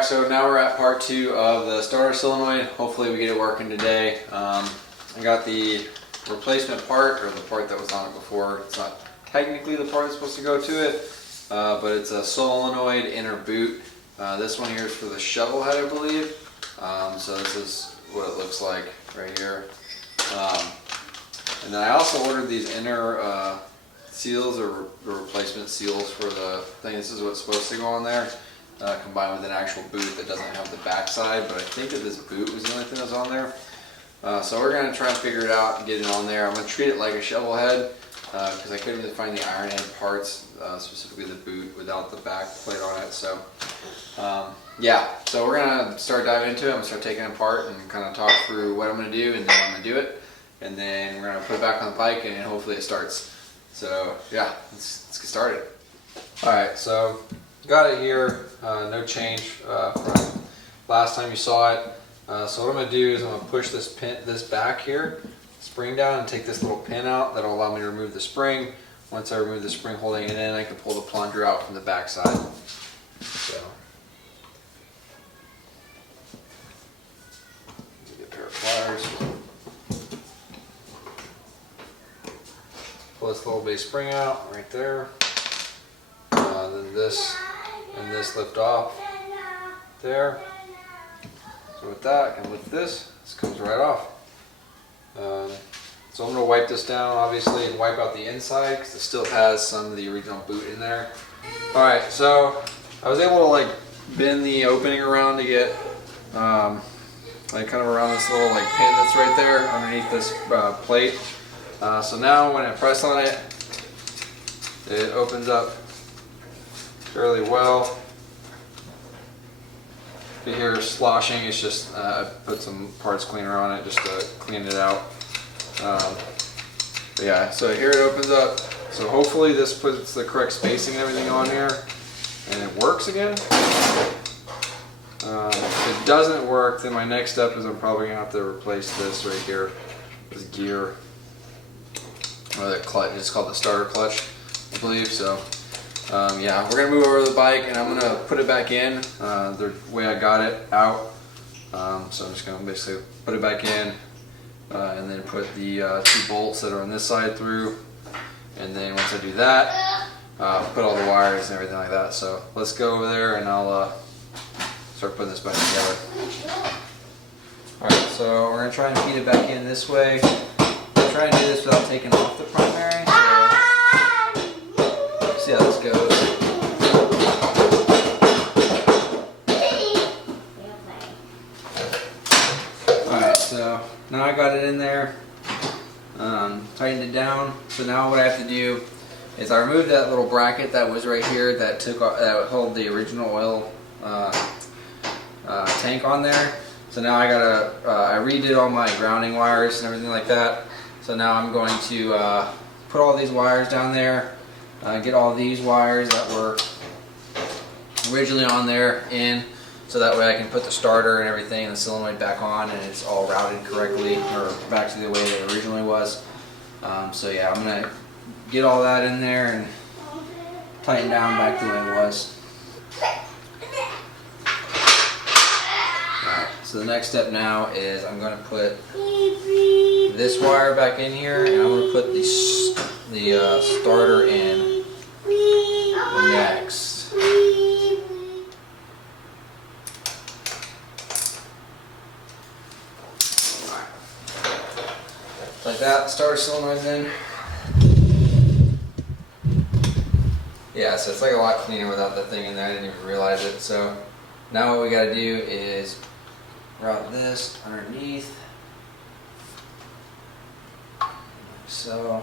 back. So now we're at part 2 of the starter solenoid. Hopefully we get it working today. I got the replacement part, or the part that was on it before. It's not technically the part that's supposed to go to it, but it's a solenoid inner boot. This one here is for the shovel head, I believe. So this is what it looks like right here. And then I also ordered these inner seals, or the replacement seals for the thing. This is what's supposed to go on there, combined with an actual boot that doesn't have the back side, but I think that this boot was the only thing that was on there. So we're going to try and figure it out and get it on there. I'm going to treat it like a shovel head, because I couldn't really find the Ironhead parts, specifically the boot, without the back plate on it. So yeah, so we're going to start diving into it. I'm going to start taking it apart and kind of talk through what I'm going to do, and then I'm going to do it, and then we're going to put it back on the bike, and hopefully it starts. So yeah, let's get started. Alright, so got it here, no change from last time you saw it. So what I'm going to do is I'm going to push this back here, spring down, and take this little pin out. That'll allow me to remove the spring. Once I remove the spring holding it in, I can pull the plunger out from the back side. So, get a pair of pliers. Pull this little bitty spring out right there. Then this and this lift off there. So with that, I can lift this. This comes right off. So I'm going to wipe this down, obviously, and wipe out the inside because it still has some of the original boot in there. All right, so I was able to like bend the opening around to get like kind of around this little like pin that's right there underneath this plate. So now when I press on it, it opens up fairly well. If you hear sloshing, it's just I put some parts cleaner on it just to clean it out. But yeah, so here it opens up. So hopefully this puts the correct spacing and everything on here, and it works again. If it doesn't work, then my next step is I'm probably gonna have to replace this right here, this gear. Or the clutch, it's called the starter clutch, I believe. So yeah, we're gonna move over the bike and I'm gonna put it back in the way I got it out. So I'm just gonna basically put it back in and then put the 2 bolts that are on this side through, and then once I do that, put all the wires and everything like that. So let's go over there and I'll start putting this back together. Alright, so we're gonna try and feed it back in this way. Try and do this without taking off the primary, so see how this goes. Alright, so now I got it in there, tightened it down. So now what I have to do is I removed that little bracket that was right here that that held the original oil tank on there. So now I gotta I redid all my grounding wires and everything like that. So now I'm going to put all these wires down there, get all these wires that were originally on there in, so that way I can put the starter and everything and the solenoid back on, and it's all routed correctly, or back to the way it originally was. So yeah, I'm going to get all that in there and tighten down back the way it was. Alright, so the next step now is I'm going to put this wire back in here, and I'm going to put the starter in next. Like that, starter solenoid in. Yeah, so it's like a lot cleaner without that thing in there. I didn't even realize it. So now what we got to do is route this underneath. So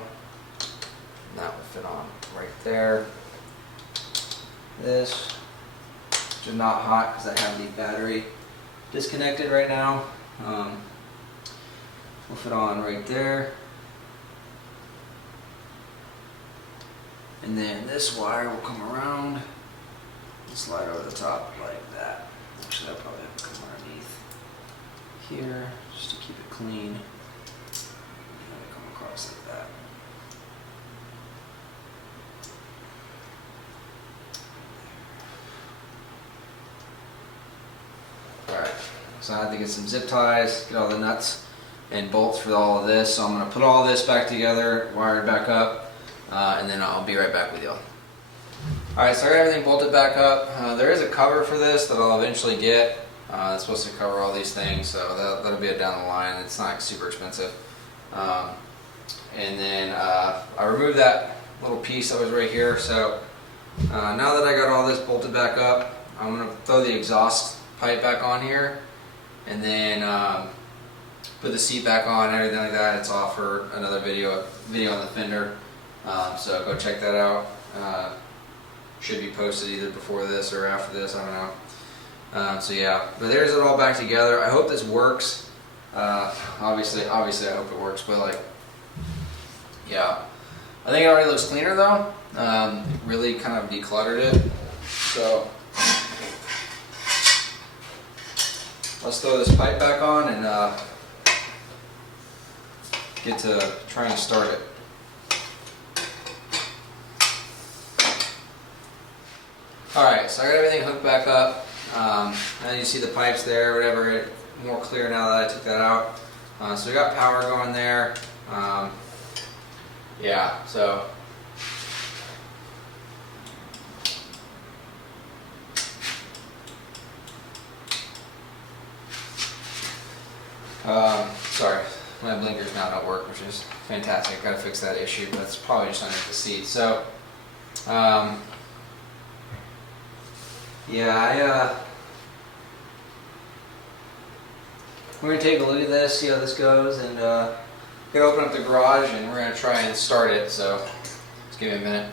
and that will fit on right there. This, which is not hot because I have the battery disconnected right now, will fit on right there. And then this wire will come around and slide over the top like that. Actually, I'll probably have to come underneath here just to keep it clean. Across like that. because I had to get some zip ties, get all the nuts and bolts for all of this. So I'm going to put all this back together, wire it back up, and then I'll be right back with y'all. Alright, so I got everything bolted back up. There is a cover for this that I'll eventually get. It's supposed to cover all these things, so that'll be it down the line. It's not super expensive. And then I removed that little piece that was right here. So now that I got all this bolted back up, I'm going to throw the exhaust pipe back on here, and then put the seat back on and everything like that. It's off for another video on the fender, so go check that out. Should be posted either before this or after this, I don't know. So yeah, but there's it all back together. I hope this works. Obviously I hope it works, but like, yeah, I think it already looks cleaner though. It really kind of decluttered it. So let's throw this pipe back on and get to trying to start it. Alright, so I got everything hooked back up. Now you see the pipes there, whatever, it's more clear now that I took that out. So we got power going there. Yeah, so sorry, my blinkers now don't work, which is fantastic. Gotta fix that issue, but it's probably just underneath the seat. So yeah, we're going to take a look at this, see how this goes, and we're going to open up the garage and we're going to try and start it, so just give me a minute.